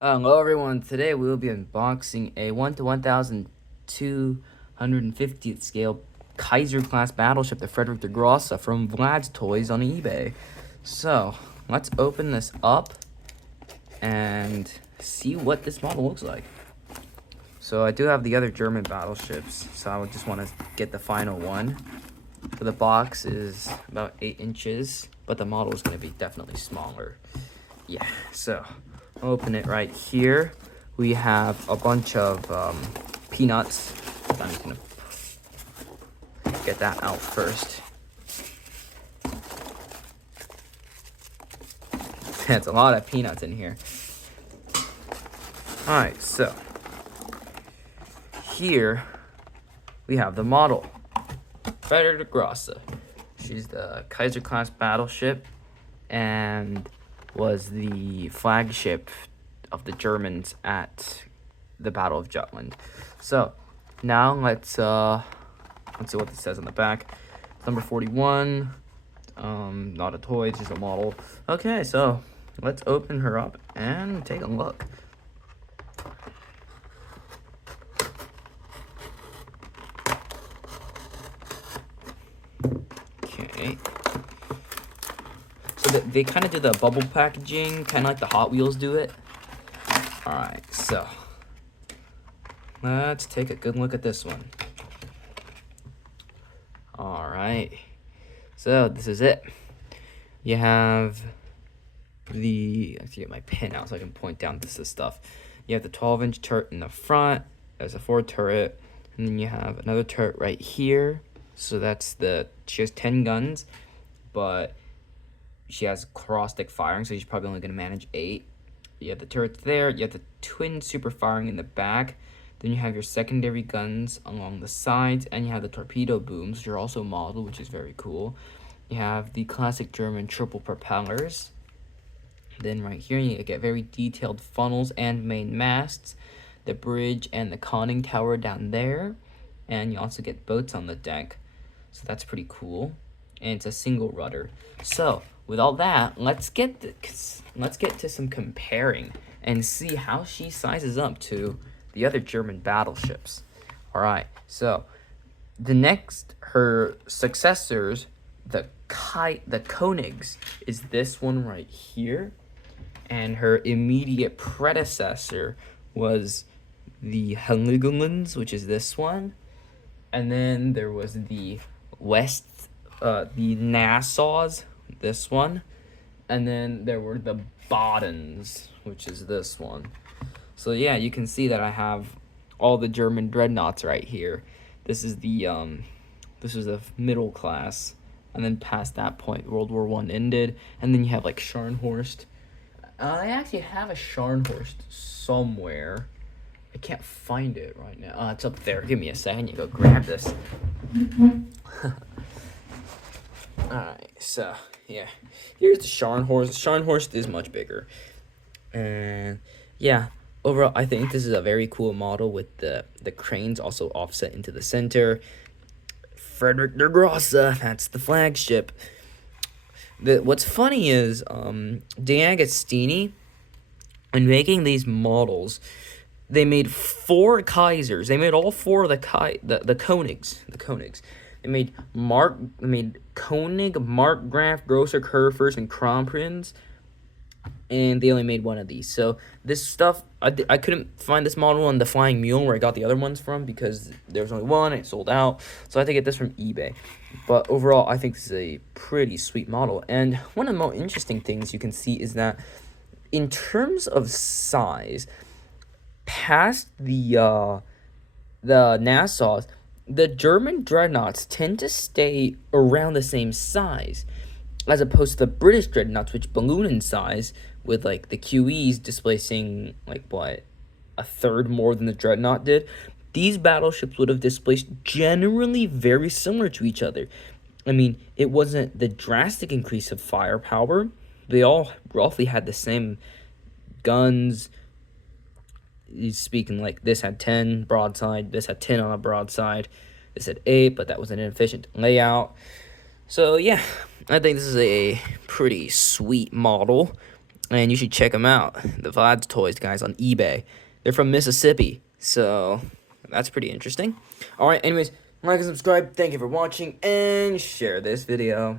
Hello everyone, today we will be unboxing a 1 to 1250th scale Kaiser class battleship, the Friedrich de Grosse from VladsToys on eBay. So, let's open this up and see what this model looks like. So I do have the other German battleships, so I would just want to get the final one. So the box is about 8 inches, but the model is going to be definitely smaller. Yeah, so open it right here. We have a bunch of peanuts. I'm just gonna get that out first. That's a lot of peanuts in here. Alright, so here we have the model. Friedrich de Grosse. She's the Kaiser class battleship and was the flagship of the Germans at the Battle of Jutland. So now let's see what this says on the back. It's number 41. Not a toy, it's just a model. Okay, so let's open her up and take a look. Okay. So they kind of do the bubble packaging, kind of like the Hot Wheels do it. Alright, so let's take a good look at this one. Alright, so this is it. You have the, let's get my pin out so I can point down this stuff. You have the 12-inch turret in the front. There's a forward turret, and then you have another turret right here. So that's she has 10 guns, but she has cross-stick firing, so she's probably only going to manage 8. You have the turrets there. You have the twin super firing in the back. Then you have your secondary guns along the sides, and you have the torpedo booms, which are also modeled, which is very cool. You have the classic German triple propellers. Then right here, you get very detailed funnels and main masts, the bridge and the conning tower down there, and you also get boats on the deck. So that's pretty cool, and it's a single rudder. So with all that, let's get to some comparing and see how she sizes up to the other German battleships. All right, so her successors, the Königs, is this one right here, and her immediate predecessor was the Heligolands, which is this one, and then there was the the Nassaus, this one, and then there were the Badens, which is this one. So yeah, you can see that I have all the German dreadnoughts right here. This is the this is the middle class, and then past that point, World War I ended, and then you have like Scharnhorst. I actually have a Scharnhorst somewhere. I can't find it right now. It's up there. Give me a second. You go grab this. Alright, so yeah, here's the Scharnhorst. Scharnhorst is much bigger, and yeah, overall I think this is a very cool model with the cranes also offset into the center. Friedrich der Grosse, that's the flagship. What's funny is DeAgostini, in making these models, they made 4 Kaisers. They made all 4 of the Königs. They made König, Markgraf, Grosse, Kurfürst, and Kronprinz, and they only made 1 of these. So this stuff, I couldn't find this model on the Flying Mule where I got the other ones from because there was only 1 and it sold out. So I had to get this from eBay. But overall, I think this is a pretty sweet model. And one of the more interesting things you can see is that in terms of size, past the Nassaus, the German dreadnoughts tend to stay around the same size, as opposed to the British dreadnoughts, which balloon in size, with like the QEs displacing like what, a third more than the dreadnought did. These battleships would have displaced generally very similar to each other. I mean, it wasn't the drastic increase of firepower. They all roughly had the same guns. He's speaking like this had 10 broadside, this had 10 on a broadside, this had 8, but that was an inefficient layout. So yeah, I think this is a pretty sweet model. and you should check them out. The VladsToys guys on eBay. They're from Mississippi, so that's pretty interesting. All right, anyways, like and subscribe. Thank you for watching, and share this video.